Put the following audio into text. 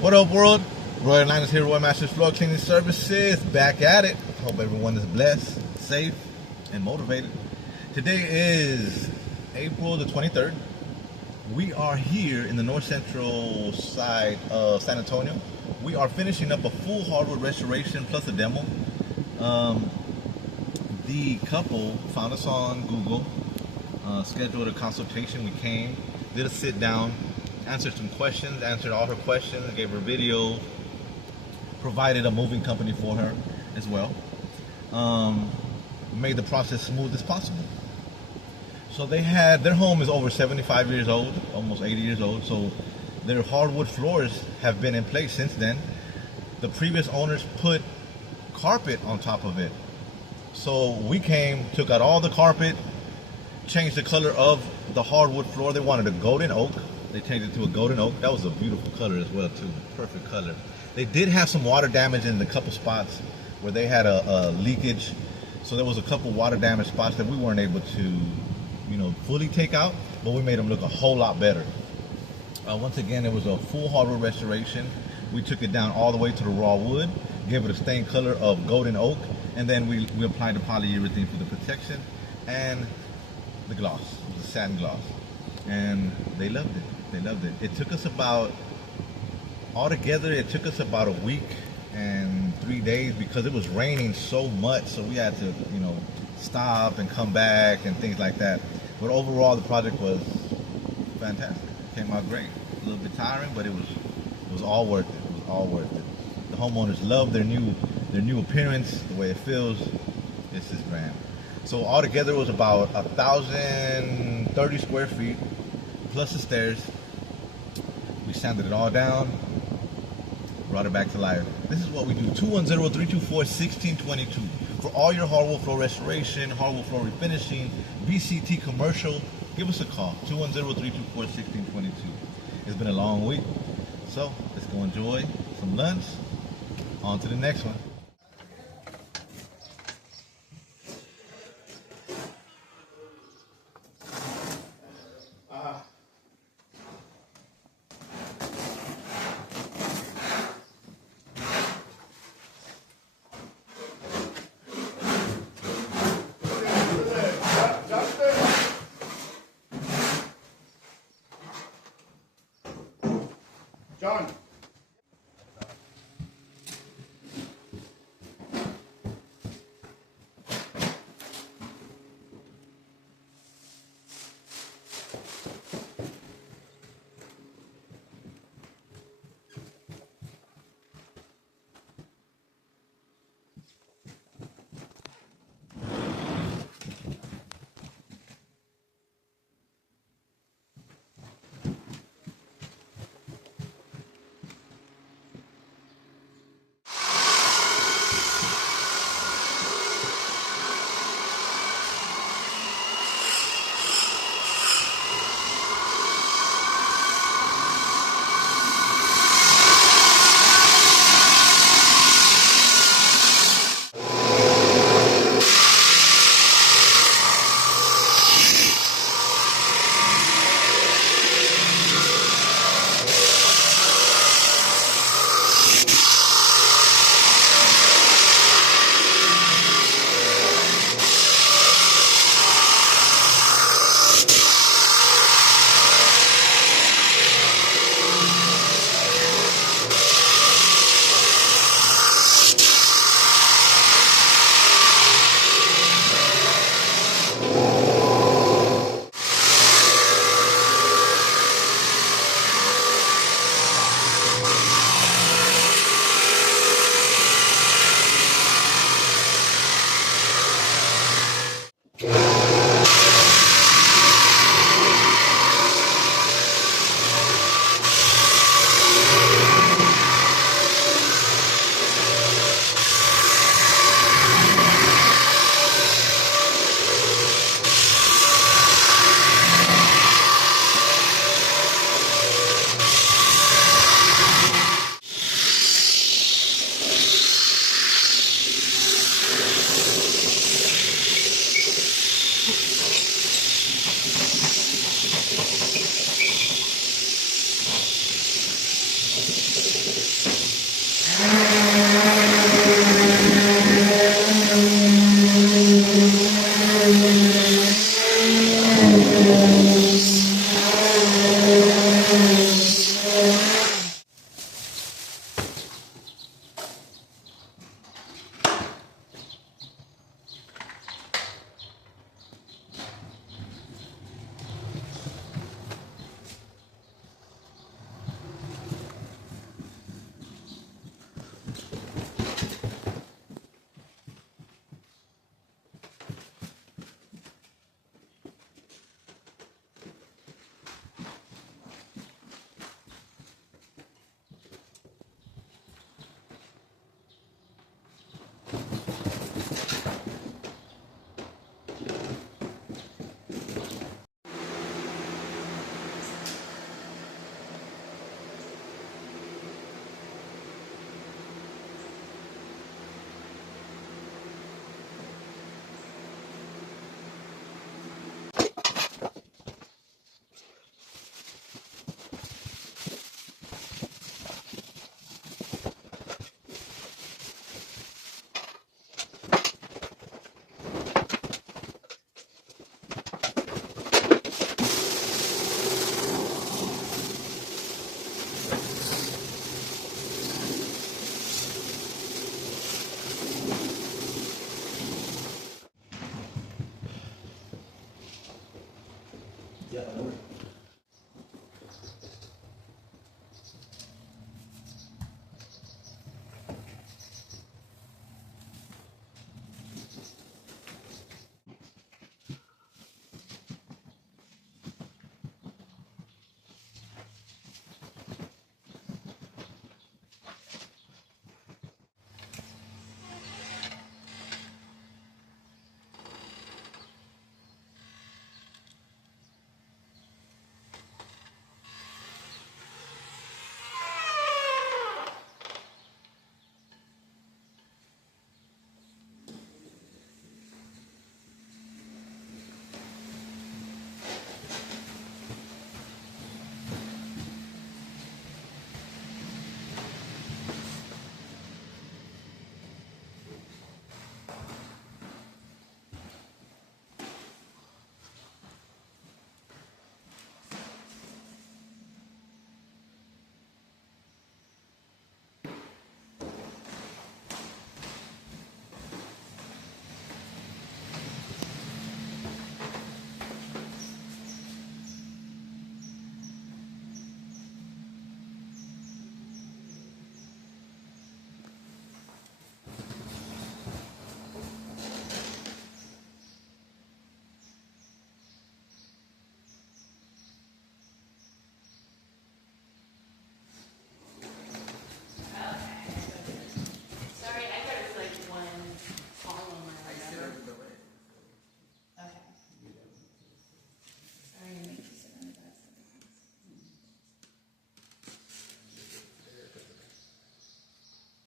What up, world? Roy Linus here, Roy Masters Floor Cleaning Services. Back at it. Hope everyone is blessed, safe, and motivated. Today is April the 23rd. We are here in the north central side of San Antonio. We are finishing up a full hardwood restoration plus a demo. The couple found us on Google, scheduled a consultation. We came, did a sit down, answered some questions, answered all her questions, gave her video, provided a moving company for her as well. Made the process smooth as possible. So their home is over 75 years old, almost 80 years old. So their hardwood floors have been in place since then. The previous owners put carpet on top of it. So we came, took out all the carpet, changed the color of the hardwood floor. They wanted a golden oak. They changed it to a golden oak. That was a beautiful color as well too, perfect color. They did have some water damage in a couple spots where they had a leakage. So there was a couple water damage spots that we weren't able to, fully take out, but we made them look a whole lot better. Once again, it was a full hardwood restoration. We took it down all the way to the raw wood, gave it a stained color of golden oak, and then we applied the polyurethane for the protection and the gloss, the satin gloss. And they loved it. They loved it. It took us altogether about a week and 3 days because it was raining so much. So we had to, stop and come back and things like that. But overall, the project was fantastic. It came out great. A little bit tiring, but it was all worth it. It was all worth it. The homeowners love their new appearance, the way it feels. It's just grand. So altogether, it was about 1,030 square feet plus the stairs. We sanded it all down, brought it back to life. This is what we do. 210-324-1622 for all your hardwood floor restoration, hardwood floor refinishing, VCT commercial. Give us a call. 210-324-1622. It's been a long week, so let's go enjoy some lunch. On to the next one. John.